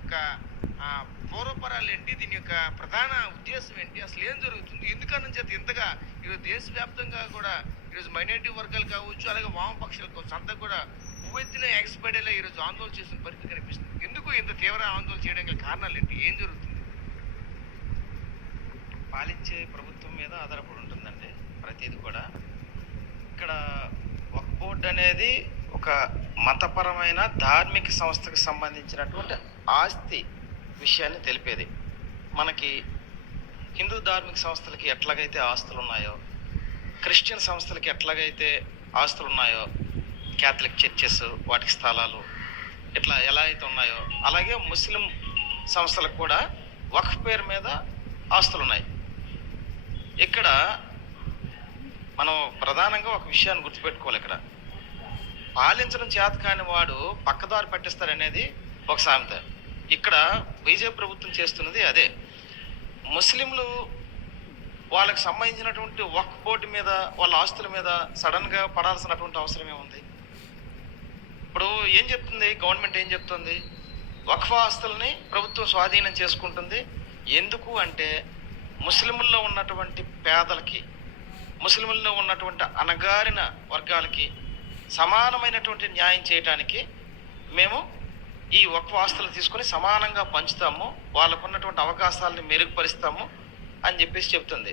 యొక్క పూర్వపరాలు ఏంటి, దీని యొక్క ప్రధాన ఉద్దేశం ఏంటి, అసలు ఏం జరుగుతుంది, ఎందుకని చేత ఇంతగా ఈరోజు దేశవ్యాప్తంగా కూడా ఈరోజు మైనారిటీ వర్గాలు కావచ్చు, అలాగే వామపక్షాలు కావచ్చు, అంతా కూడా ఉవ్వెత్తిన ఎక్స్పైడేలా ఈరోజు ఆందోళన చేసిన పరిస్థితి కనిపిస్తుంది. ఎందుకు ఇంత తీవ్ర ఆందోళన చేయడానికి కారణాలు ఏంటి, ఏం జరుగుతుంది? పాలించే ప్రభుత్వం మీద ఆధారపడి ఉంటుందండి ప్రతిదీ కూడా. ఇక్కడ వక్ఫ్ బోర్డు అనేది ఒక మతపరమైన ధార్మిక సంస్థకు సంబంధించినటువంటి ఆస్తి విషయాన్ని తెలిపేది. మనకి హిందూ ధార్మిక సంస్థలకి ఎట్లాగైతే ఆస్తులు ఉన్నాయో, క్రిస్టియన్ సంస్థలకి ఎట్లాగైతే ఆస్తులు ఉన్నాయో, క్యాథలిక్ చర్చెస్ వాటికి స్థలాలు ఇట్లా ఎలా అయితే ఉన్నాయో, అలాగే ముస్లిం సంస్థలకు కూడా వక్ఫ్ పేరు మీద ఆస్తులు ఉన్నాయి. ఇక్కడ మనం ప్రధానంగా ఒక విషయాన్ని గుర్తుపెట్టుకోవాలి. ఇక్కడ పాలించడం చేత కాని వాడు పక్కదారి పట్టిస్తాడనేది ఒక సామెత. ఇక్కడ బీజేపీ ప్రభుత్వం చేస్తున్నది అదే. ముస్లింలు వాళ్ళకి సంబంధించినటువంటి వక్ఫ్ బోర్డు మీద, వాళ్ళ ఆస్తుల మీద సడన్గా పడాల్సినటువంటి అవసరం ఏముంది? ఇప్పుడు ఏం చెప్తుంది గవర్నమెంట్? ఏం చెప్తుంది? వక్ఫ్ ఆస్తుల్ని ప్రభుత్వం స్వాధీనం చేసుకుంటుంది. ఎందుకు అంటే ముస్లింల్లో ఉన్నటువంటి పేదలకి, ముస్లింల్లో ఉన్నటువంటి అణగారిన వర్గాలకి సమానమైనటువంటి న్యాయం చేయడానికి మేము ఈ వక్ఫ్ ఆస్తులు తీసుకొని సమానంగా పంచుతాము, వాళ్ళకు ఉన్నటువంటి అవకాశాలను మెరుగుపరుస్తాము అని చెప్పేసి చెప్తుంది.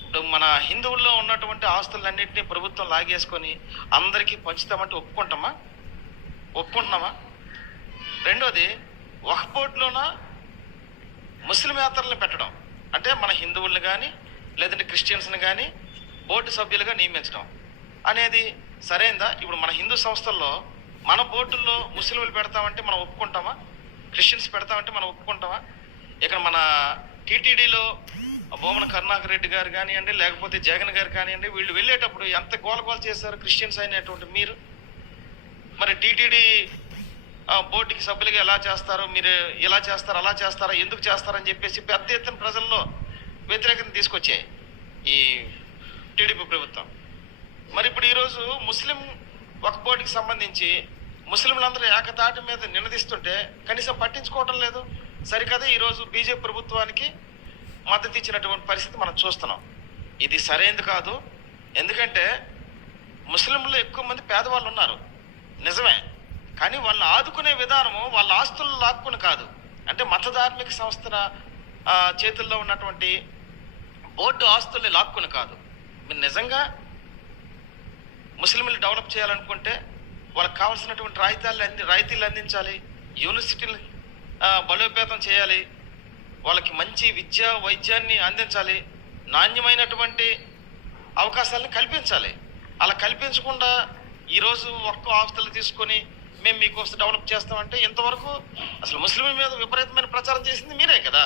ఇప్పుడు మన హిందువుల్లో ఉన్నటువంటి ఆస్తులన్నింటినీ ప్రభుత్వం లాగేసుకొని అందరికీ పంచుతామంటే ఒప్పుకుంటున్నామా? రెండోది, వక్ఫ్ బోర్డులోన ముస్లిమేతరులను పెట్టడం, అంటే మన హిందువుల్ని కానీ లేదంటే క్రిస్టియన్స్ని కానీ బోర్డు సభ్యులుగా నియమించడం అనేది సరైందా? ఇప్పుడు మన హిందూ సంస్థల్లో మన బోర్డుల్లో ముస్లింలు పెడతామంటే మనం ఒప్పుకుంటామా? క్రిస్టియన్స్ పెడతామంటే మనం ఒప్పుకుంటామా? ఇక్కడ మన టీటీడీలో భూమన కరుణాకర్ రెడ్డి గారు కానివ్వండి, లేకపోతే జగన్ గారు కానివ్వండి, వీళ్ళు వెళ్ళేటప్పుడు ఎంత గోలగోల చేశారు క్రిస్టియన్స్ అయినటువంటి మీరు. మరి టీటీడీ బోర్డుకి సభ్యులుగా ఎలా చేస్తారు, మీరు ఇలా చేస్తారు, అలా చేస్తారా, ఎందుకు చేస్తారని చెప్పేసి పెద్ద ఎత్తున ప్రజల్లో వ్యతిరేకత తీసుకొచ్చాయి ఈ టీడీపీ ప్రభుత్వం. మరి ఇప్పుడు ఈరోజు ముస్లిం వక్ఫ్ బోర్డుకి సంబంధించి ముస్లింలందరూ ఏకతాటి మీద నినదిస్తుంటే కనీసం పట్టించుకోవటం లేదు. సరికదా ఈరోజు బీజేపీ ప్రభుత్వానికి మద్దతు ఇచ్చినటువంటి పరిస్థితి మనం చూస్తున్నాం. ఇది సరైనది కాదు. ఎందుకంటే ముస్లింలు ఎక్కువ మంది పేదవాళ్ళు ఉన్నారు, నిజమే. కానీ వాళ్ళని ఆదుకునే విధానము వాళ్ళ ఆస్తులను లాక్కుని కాదు, అంటే మత ధార్మిక సంస్థల చేతుల్లో ఉన్నటువంటి బోర్డు ఆస్తుల్ని లాక్కుని కాదు. మీరు నిజంగా ముస్లింలు డెవలప్ చేయాలనుకుంటే వాళ్ళకి కావాల్సినటువంటి రాయితీలు అందించాలి, యూనివర్సిటీలు బలోపేతం చేయాలి, వాళ్ళకి మంచి విద్య వైద్యాన్ని అందించాలి, నాణ్యమైనటువంటి అవకాశాలను కల్పించాలి. అలా కల్పించకుండా ఈరోజు ఒక్క ఆస్తులు తీసుకొని మేము మీకోసం డెవలప్ చేస్తామంటే, ఇంతవరకు అసలు ముస్లింల మీద విపరీతమైన ప్రచారం చేసింది మీరే కదా.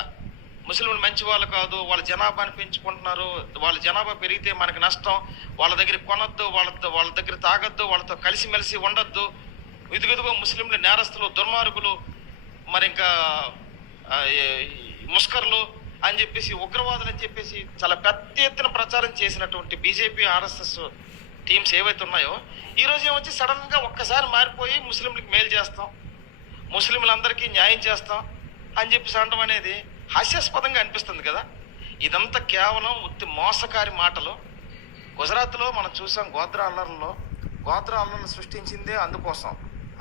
ముస్లింలు మంచి వాళ్ళు కాదు, వాళ్ళ జనాభాని పెంచుకుంటున్నారు, వాళ్ళ జనాభా పెరిగితే మనకి నష్టం, వాళ్ళ దగ్గర కొనొద్దు, వాళ్ళ దగ్గర తాగొద్దు, వాళ్ళతో కలిసిమెలిసి ఉండొద్దు, ఇదిగో ముస్లింలు నేరస్తులు, దుర్మార్గులు, మరి ఇంకా ముస్కర్లు అని చెప్పేసి, ఉగ్రవాదులు అని చెప్పేసి చాలా పెద్ద ఎత్తున ప్రచారం చేసినటువంటి బీజేపీ ఆర్ఎస్ఎస్ టీమ్స్ ఏవైతే ఉన్నాయో, ఈరోజు ఏమొచ్చి సడన్గా ఒక్కసారి మారిపోయి ముస్లింలకు మేలు చేస్తాం, ముస్లింలందరికీ న్యాయం చేస్తాం అని చెప్పేసి అనడం అనేది హాస్యాస్పదంగా అనిపిస్తుంది కదా. ఇదంతా కేవలం ఉత్తి మోసకారి మాటలు. గుజరాత్లో మనం చూసాం, గోత్ర అల్లర్లను సృష్టించిందే అందుకోసం.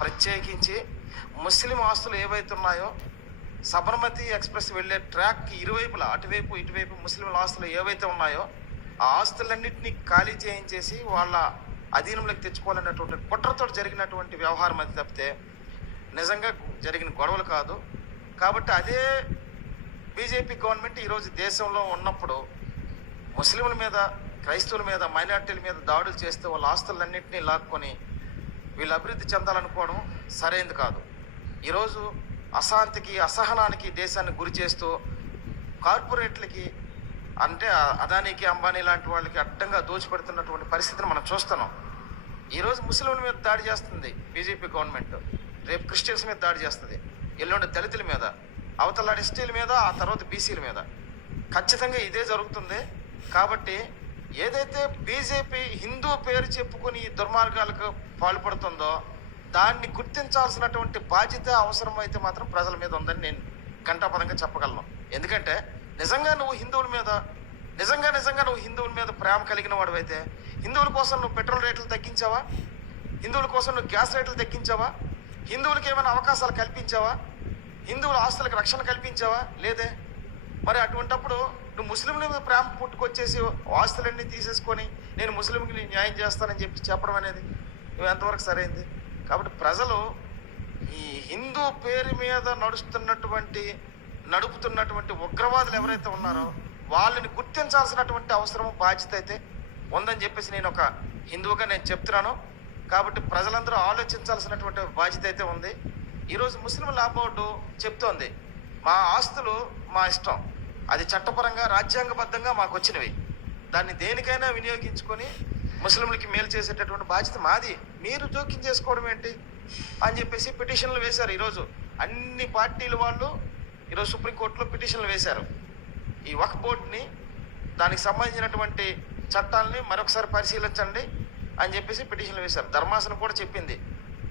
ప్రత్యేకించి ముస్లిం ఆస్తులు ఏవైతే ఉన్నాయో, సబర్మతి ఎక్స్ప్రెస్ వెళ్ళే ట్రాక్కి ఇరువైపులా, అటువైపు ఇటువైపు ముస్లింల ఆస్తులు ఏవైతే ఉన్నాయో, ఆ ఆస్తులన్నింటినీ ఖాళీ చేయించేసి వాళ్ళ అధీనంలోకి తెచ్చుకోవాలనేటువంటి కుట్రతో జరిగినటువంటి వ్యవహారం అది తప్పితే నిజంగా జరిగిన గొడవలు కాదు. కాబట్టి అదే బీజేపీ గవర్నమెంట్ ఈరోజు దేశంలో ఉన్నప్పుడు ముస్లింల మీద, క్రైస్తవుల మీద, మైనార్టీల మీద దాడులు చేస్తే వాళ్ళ ఆస్తులన్నింటినీ లాక్కొని వీళ్ళు అభివృద్ధి చెందాలనుకోవడం సరైనది కాదు. ఈరోజు అశాంతికి, అసహనానికి దేశాన్ని గురి చేస్తూ కార్పొరేట్లకి, అంటే అదానీకి, అంబానీ లాంటి వాళ్ళకి అడ్డంగా దోచిపెడుతున్నటువంటి పరిస్థితిని మనం చూస్తున్నాం. ఈరోజు ముస్లింల మీద దాడి చేస్తుంది బీజేపీ గవర్నమెంట్, రేపు క్రిస్టియన్స్ మీద దాడి చేస్తుంది, ఎల్లుండి దళితుల మీద, అవతల ఎస్టీల మీద, ఆ తర్వాత బీసీల మీద. ఖచ్చితంగా ఇదే జరుగుతుంది. కాబట్టి ఏదైతే బీజేపీ హిందూ పేరు చెప్పుకొని ఈ దుర్మార్గాలకు పాల్పడుతుందో దాన్ని గుర్తించాల్సినటువంటి బాధ్యత అవసరం అయితే మాత్రం ప్రజల మీద ఉందని నేను ఘంటాపదంగా చెప్పగలను. ఎందుకంటే నిజంగా నువ్వు హిందువుల మీద ప్రేమ కలిగిన వాడు అయితే హిందువుల కోసం నువ్వు పెట్రోల్ రేట్లు తగ్గించావా? హిందువుల కోసం నువ్వు గ్యాస్ రేట్లు తగ్గించావా? హిందువులకి ఏమైనా అవకాశాలు కల్పించావా? హిందువుల ఆస్తులకు రక్షణ కల్పించావా? లేదే. మరి అటువంటప్పుడు నువ్వు ముస్లింల మీద ప్రేమ పుట్టుకొచ్చేసి ఆస్తులన్నీ తీసేసుకొని నేను ముస్లింకి న్యాయం చేస్తానని చెప్పడం అనేది నువ్వు ఎంతవరకు సరైంది? కాబట్టి ప్రజలు ఈ హిందూ పేరు మీద నడుపుతున్నటువంటి ఉగ్రవాదులు ఎవరైతే ఉన్నారో వాళ్ళని గుర్తించాల్సినటువంటి అవసరం బాధ్యత అయితే ఉందని చెప్పేసి నేను ఒక హిందువుగా నేను చెప్తున్నాను. కాబట్టి ప్రజలందరూ ఆలోచించాల్సినటువంటి బాధ్యత అయితే ఉంది. ఈరోజు ముస్లిం లా బోర్డు చెప్తోంది మా ఆస్తులు మా ఇష్టం, అది చట్టపరంగా రాజ్యాంగబద్ధంగా మాకు వచ్చినవి, దాన్ని దేనికైనా వినియోగించుకొని ముస్లింలకి మేలు చేసేటటువంటి బాధ్యత మాది, మీరు జోక్యం చేసుకోవడం ఏంటి అని చెప్పేసి పిటిషన్లు వేశారు. ఈరోజు అన్ని పార్టీల వాళ్ళు ఈరోజు సుప్రీంకోర్టులో పిటిషన్లు వేశారు. ఈ వక్ఫ్ బోర్డుని దానికి సంబంధించినటువంటి చట్టాలని మరొకసారి పరిశీలించండి అని చెప్పేసి పిటిషన్లు వేశారు. ధర్మాసనం కూడా చెప్పింది,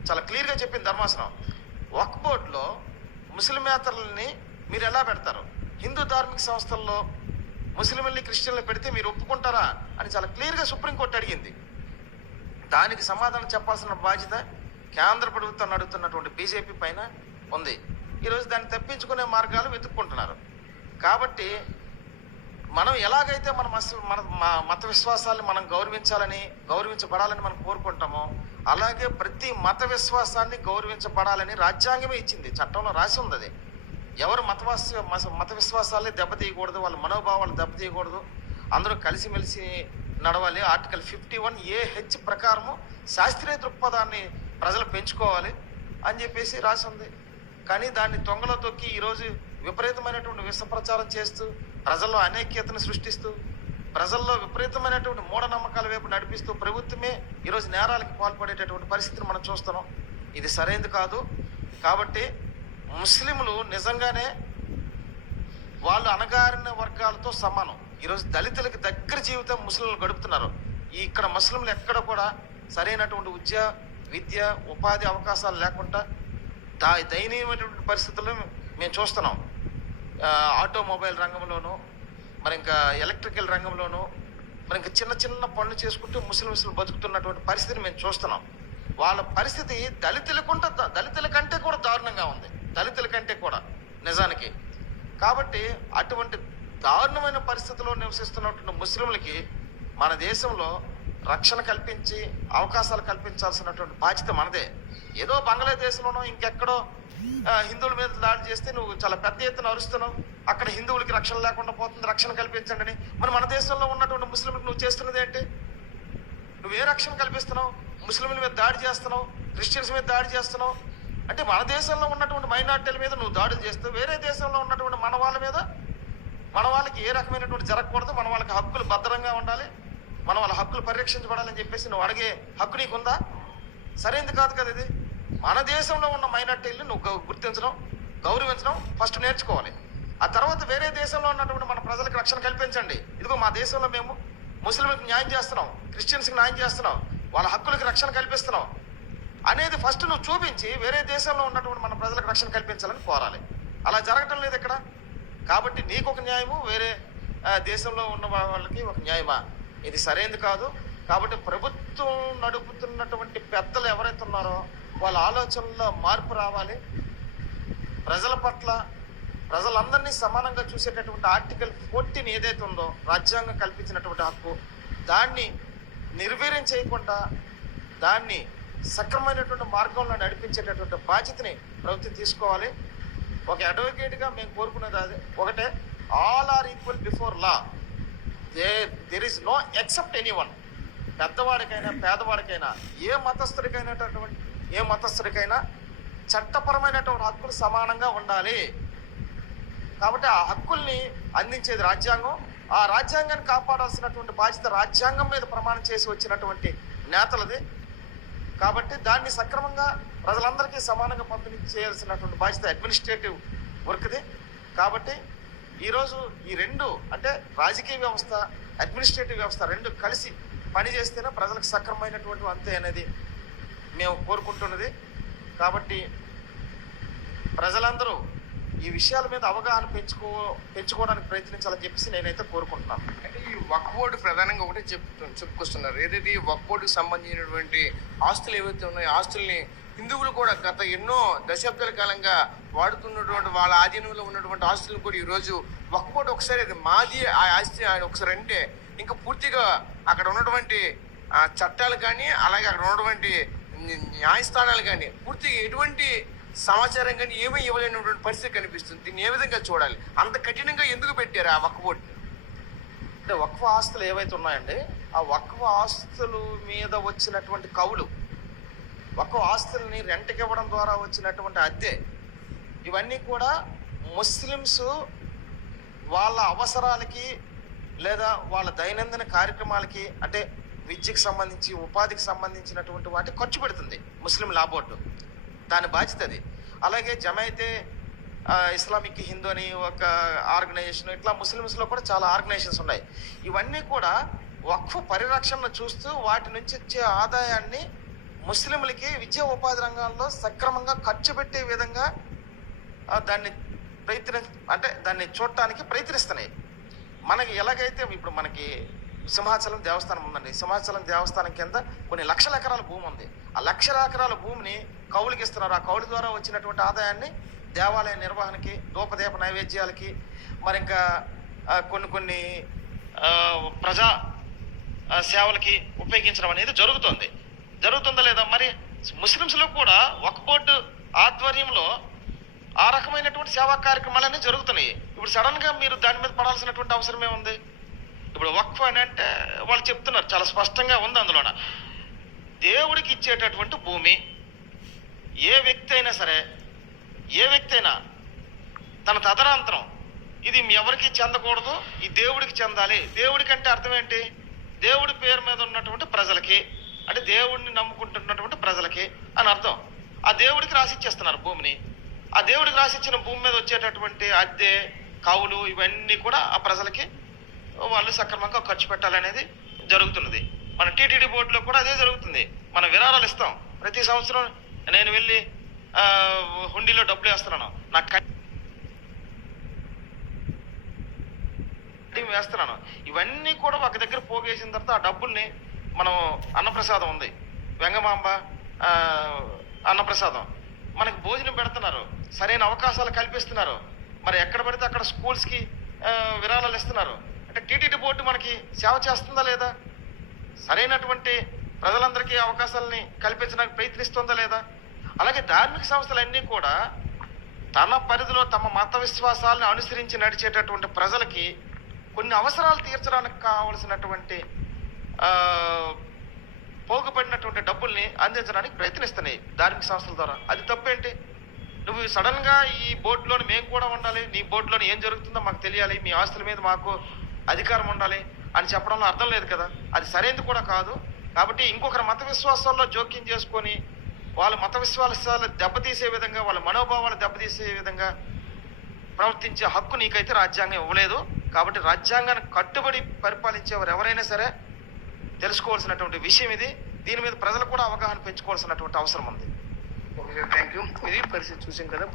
చాలా క్లియర్గా చెప్పింది ధర్మాసనం. వక్ఫ్ బోర్డులో ముస్లిమేతరులని మీరు ఎలా పెడతారు? హిందూ ధార్మిక సంస్థల్లో ముస్లింలని క్రిస్టియన్లు పెడితే మీరు ఒప్పుకుంటారా అని చాలా క్లియర్గా సుప్రీంకోర్టు అడిగింది. దానికి సమాధానం చెప్పాల్సిన బాధ్యత కేంద్ర ప్రభుత్వం నడుపుతున్నటువంటి బీజేపీ పైన ఉంది. ఈరోజు దాన్ని తప్పించుకునే మార్గాలు వెతుక్కుంటున్నారు. కాబట్టి మనం ఎలాగైతే మన మత విశ్వాసాలని మనం గౌరవించబడాలని మనం కోరుకుంటామో అలాగే ప్రతి మత విశ్వాసాన్ని గౌరవించబడాలని రాజ్యాంగమే ఇచ్చింది, చట్టంలో రాసి ఉంది. అది ఎవరు మత విశ్వాసాలని దెబ్బతీయకూడదు, వాళ్ళ మనోభావాలు దెబ్బతీయకూడదు, అందరూ కలిసిమెలిసి నడవాలి. ఆర్టికల్ 51AH ప్రకారము శాస్త్రీయ దృక్పథాన్ని ప్రజలు పెంచుకోవాలి అని చెప్పేసి రాసి ఉంది. కానీ దాన్ని తొంగలో తొక్కి ఈరోజు విపరీతమైనటువంటి విష ప్రచారం చేస్తూ ప్రజల్లో అనైక్యతను సృష్టిస్తూ ప్రజల్లో విపరీతమైనటువంటి మూఢనమ్మకాల వైపు నడిపిస్తూ ప్రభుత్వమే ఈరోజు నేరాలకు పాల్పడేటటువంటి పరిస్థితిని మనం చూస్తున్నాం. ఇది సరైనది కాదు. కాబట్టి ముస్లింలు నిజంగానే వాళ్ళు అణగారిన వర్గాలతో సమానం. ఈరోజు దళితులకి దగ్గర జీవితం ముస్లింలు గడుపుతున్నారు. ఇక్కడ ముస్లింలు ఎక్కడ కూడా సరైనటువంటి విద్య ఉపాధి అవకాశాలు లేకుండా దయనీయమైనటువంటి పరిస్థితుల్లో మేము చూస్తున్నాం. ఆటోమొబైల్ రంగంలోనూ మరి ఇంకా ఎలక్ట్రికల్ రంగంలోనూ మరి ఇంకా చిన్న చిన్న పనులు చేసుకుంటూ ముస్లింలు బతుకుతున్నటువంటి పరిస్థితిని మేము చూస్తున్నాం. వాళ్ళ పరిస్థితి దళితుల కంటే కూడా దారుణంగా ఉంది, దళితుల కంటే కూడా నిజానికి. కాబట్టి అటువంటి దారుణమైన పరిస్థితుల్లో నివసిస్తున్నటువంటి ముస్లింలకి మన దేశంలో రక్షణ కల్పించి అవకాశాలు కల్పించాల్సినటువంటి బాధ్యత మనదే. ఏదో బంగ్లాదేశ్లోనో ఇంకెక్కడో హిందువుల మీద దాడి చేస్తే నువ్వు చాలా పెద్ద ఎత్తున అరుస్తున్నావు, అక్కడ హిందువులకి రక్షణ లేకుండా పోతుంది, రక్షణ కల్పించండి అని. మరి మన దేశంలో ఉన్నటువంటి ముస్లింలకు నువ్వు చేస్తున్నది ఏంటి? నువ్వే రక్షణ కల్పిస్తున్నావు? ముస్లింల మీద దాడి చేస్తున్నావు, క్రిస్టియన్స్ మీద దాడి చేస్తున్నావు. అంటే మన దేశంలో ఉన్నటువంటి మైనార్టీల మీద నువ్వు దాడులు చేస్తావు, వేరే దేశంలో ఉన్నటువంటి మన వాళ్ళకి ఏ రకమైనటువంటి జరగకూడదు, మన వాళ్ళకి హక్కులు భద్రంగా ఉండాలి, మన వాళ్ళ హక్కులు పరిరక్షించబడాలని చెప్పేసి నువ్వు అడిగే హక్కు నీకుందా? సరైనది కాదు కదా ఇది. మన దేశంలో ఉన్న మైనార్టీలను నువ్వు గుర్తించడం, గౌరవించడం ఫస్ట్ నేర్చుకోవాలి. ఆ తర్వాత వేరే దేశంలో ఉన్నటువంటి మన ప్రజలకు రక్షణ కల్పించండి. ఇదిగో మా దేశంలో మేము ముస్లింలకు న్యాయం చేస్తున్నాం, క్రిస్టియన్స్కి న్యాయం చేస్తున్నాం, వాళ్ళ హక్కులకు రక్షణ కల్పిస్తున్నాం అనేది ఫస్ట్ నువ్వు చూపించి వేరే దేశంలో ఉన్నటువంటి మన ప్రజలకు రక్షణ కల్పించాలని కోరాలి. అలా జరగటం లేదు ఇక్కడ. కాబట్టి నీకు ఒక న్యాయము, వేరే దేశంలో ఉన్న వాళ్ళకి ఒక న్యాయమా? ఇది సరైనది కాదు. కాబట్టి ప్రభుత్వం నడుపుతున్నటువంటి పెద్దలు ఎవరైతే ఉన్నారో వాళ్ళ ఆలోచనల్లో మార్పు రావాలి. ప్రజల పట్ల ప్రజలందరినీ సమానంగా చూసేటటువంటి ఆర్టికల్ 14 ఏదైతే ఉందో రాజ్యాంగం కల్పించినటువంటి హక్కు, దాన్ని నిర్వీర్యం చేయకుండా దాన్ని సక్రమైనటువంటి మార్గంలో నడిపించేటటువంటి బాధ్యతని ప్రభుత్వం తీసుకోవాలి. ఒక అడ్వకేట్గా మేము కోరుకునేది అదే ఒకటే, all are equal before law. There is no except anyone. పెద్దవాడికైనా పేదవాడికైనా ఏ మతస్థుడికైనా చట్టపరమైనటువంటి హక్కులు సమానంగా ఉండాలి. కాబట్టి ఆ హక్కుల్ని అందించేది రాజ్యాంగం. ఆ రాజ్యాంగాన్ని కాపాడాల్సినటువంటి బాధ్యత రాజ్యాంగం మీద ప్రమాణం చేసి వచ్చినటువంటి నేతలది. కాబట్టి దాన్ని సక్రమంగా ప్రజలందరికీ సమానంగా పంపిణీ చేయాల్సినటువంటి బాధ్యత అడ్మినిస్ట్రేటివ్ వర్క్ది. కాబట్టి ఈరోజు ఈ రెండు అంటే రాజకీయ వ్యవస్థ, అడ్మినిస్ట్రేటివ్ వ్యవస్థ రెండు కలిసి పనిచేస్తేనే ప్రజలకు సక్రమైనటువంటి అంతే అనేది మేము కోరుకుంటున్నది. కాబట్టి ప్రజలందరూ ఈ విషయాల మీద అవగాహన పెంచుకోవడానికి ప్రయత్నించాలని చెప్పేసి నేనైతే కోరుకుంటున్నాను. అంటే ఈ వక్ఫ్ బోర్డు ప్రధానంగా ఒకటే చెప్పుకొస్తున్నారు. ఏదైతే ఈ వక్ఫ్ బోర్డుకి సంబంధించినటువంటి ఆస్తులు ఏవైతే ఉన్నాయో ఆస్తుల్ని హిందువులు కూడా గత ఎన్నో దశాబ్దాల కాలంగా వాడుతున్నటువంటి వాళ్ళ ఆధీనంలో ఉన్నటువంటి ఆస్తులను కూడా ఈరోజు వక్ఫ్ బోర్డు ఒకసారి అది మాది ఆ ఆస్తి ఆయన ఒకసారి అంటే ఇంకా పూర్తిగా అక్కడ ఉన్నటువంటి చట్టాలు కానీ అలాగే అక్కడ ఉన్నటువంటి న్యాయస్థానాలు కానీ పూర్తిగా ఎటువంటి సమాచారం కానీ ఏమీ ఇవ్వలేనటువంటి పరిస్థితి కనిపిస్తుంది. దీన్ని ఏ విధంగా చూడాలి? అంత కఠినంగా ఎందుకు పెట్టారు ఆ వక్ఫ్ బోర్డు? అంటే వక్ఫ్ ఆస్తులు ఏవైతే ఉన్నాయండి, ఆ వక్ఫ్ ఆస్తుల మీద వచ్చినటువంటి కవులు, వక్ఫ్ ఆస్తుల్ని రెంట్కి ఇవ్వడం ద్వారా వచ్చినటువంటి అద్దె, ఇవన్నీ కూడా ముస్లిమ్స్ వాళ్ళ అవసరాలకి లేదా వాళ్ళ దైనందిన కార్యక్రమాలకి, అంటే విద్యకు సంబంధించి ఉపాధికి సంబంధించినటువంటి వాటి ఖర్చు పెడుతుంది ముస్లిం లా బోర్డు. దాని బాధ్యత అది. అలాగే జమైతే ఇస్లామిక్ హిందూ అని ఒక ఆర్గనైజేషన్, ఇట్లా ముస్లిమ్స్లో కూడా చాలా ఆర్గనైజేషన్స్ ఉన్నాయి. ఇవన్నీ కూడా వక్ఫ్ పరిరక్షణను చూస్తూ వాటి నుంచి వచ్చే ఆదాయాన్ని ముస్లింలకి విద్యా ఉపాధి రంగాల్లో సక్రమంగా ఖర్చు పెట్టే విధంగా దాన్ని దాన్ని చూడటానికి ప్రయత్నిస్తున్నాయి. మనకి ఎలాగైతే ఇప్పుడు మనకి సింహాచలం దేవస్థానం ఉందండి. సింహాచలం దేవస్థానం కింద కొన్ని లక్షల ఎకరాల భూమి ఉంది. ఆ లక్షల ఎకరాల భూమిని కౌలుకి ఇస్తున్నారు. ఆ కౌలు ద్వారా వచ్చినటువంటి ఆదాయాన్ని దేవాలయ నిర్వహణకి, ధూపదీప నైవేద్యాలకి, మరి ఇంకా కొన్ని ప్రజా సేవలకి ఉపయోగించడం అనేది జరుగుతుందా లేదా? మరి ముస్లిమ్స్లో కూడా వక్ఫ్ బోర్డు ఆధ్వర్యంలో ఆ రకమైనటువంటి సేవా కార్యక్రమాలన్నీ జరుగుతున్నాయి. ఇప్పుడు సడన్గా మీరు దాని మీద పడాల్సినటువంటి అవసరం ఏముంది? ఇప్పుడు వక్ఫ్ అని అంటే వాళ్ళు చెప్తున్నారు, చాలా స్పష్టంగా ఉంది అందులోన, దేవుడికి ఇచ్చేటటువంటి భూమి ఏ వ్యక్తి అయినా తన తదనంతరం ఇది ఎవరికి చెందకూడదు, ఈ దేవుడికి చెందాలి. దేవుడికి అంటే అర్థం ఏంటి? దేవుడి పేరు మీద ఉన్నటువంటి ప్రజలకి, అంటే దేవుడిని నమ్ముకుంటున్నటువంటి ప్రజలకి అని అర్థం. ఆ దేవుడికి రాసిచ్చేస్తున్నారు భూమిని. ఆ దేవుడికి రాసిచ్చిన భూమి మీద వచ్చేటటువంటి అద్దె, కౌలు, ఇవన్నీ కూడా ఆ ప్రజలకి వాళ్ళు సక్రమంగా ఖర్చు పెట్టాలనేది జరుగుతున్నది. మన టీటీడీ బోర్డులో కూడా అదే జరుగుతుంది. మనం విరాళాలు ఇస్తాం. ప్రతి సంవత్సరం నేను వెళ్ళి హుండీలో డబ్బులు వేస్తున్నాను, నాకు వేస్తున్నాను. ఇవన్నీ కూడా ఒక దగ్గర పోగేసిన తర్వాత ఆ డబ్బుల్ని మనం అన్నప్రసాదం ఉంది, వెంగమాంబ అన్నప్రసాదం, మనకి భోజనం పెడుతున్నారు, సరైన అవకాశాలు కల్పిస్తున్నారు. మరి ఎక్కడ పడితే అక్కడ స్కూల్స్కి విరాళాలు ఇస్తున్నారు. అంటే టీటీడీ బోర్డు మనకి సేవ చేస్తుందా లేదా? సరైనటువంటి ప్రజలందరికీ అవకాశాలని కల్పించడానికి ప్రయత్నిస్తుందా లేదా? అలాగే ధార్మిక సంస్థలన్నీ కూడా తన పరిధిలో తమ మత విశ్వాసాలను అనుసరించి నడిచేటటువంటి ప్రజలకి కొన్ని అవసరాలు తీర్చడానికి కావలసినటువంటి పోగుపడినటువంటి డబ్బుల్ని అందించడానికి ప్రయత్నిస్తున్నాయి ధార్మిక సంస్థల ద్వారా. అది తప్పేంటి? నువ్వు సడన్గా ఈ బోర్డులోని మేము కూడా ఉండాలి, నీ బోర్డులోని ఏం జరుగుతుందో మాకు తెలియాలి, మీ ఆస్తుల మీద మాకు అధికారం ఉండాలి అని చెప్పడంలో అర్థం లేదు కదా. అది సరైనది కూడా కాదు. కాబట్టి ఇంకొకరి మత విశ్వాసాల్లో జోక్యం చేసుకొని వాళ్ళ మత విశ్వాసాలు దెబ్బతీసే విధంగా, వాళ్ళ మనోభావాలు దెబ్బతీసే విధంగా ప్రవర్తించే హక్కు నీకైతే రాజ్యాంగం ఇవ్వలేదు. కాబట్టి రాజ్యాంగాన్ని కట్టుబడి పరిపాలించేవారు ఎవరైనా సరే తెలుసుకోవాల్సినటువంటి విషయం ఇది. దీని మీద ప్రజలు కూడా అవగాహన పెంచుకోవాల్సినటువంటి అవసరం ఉంది. Thank you. ఇది పరిస్థితి చూసాం కదా.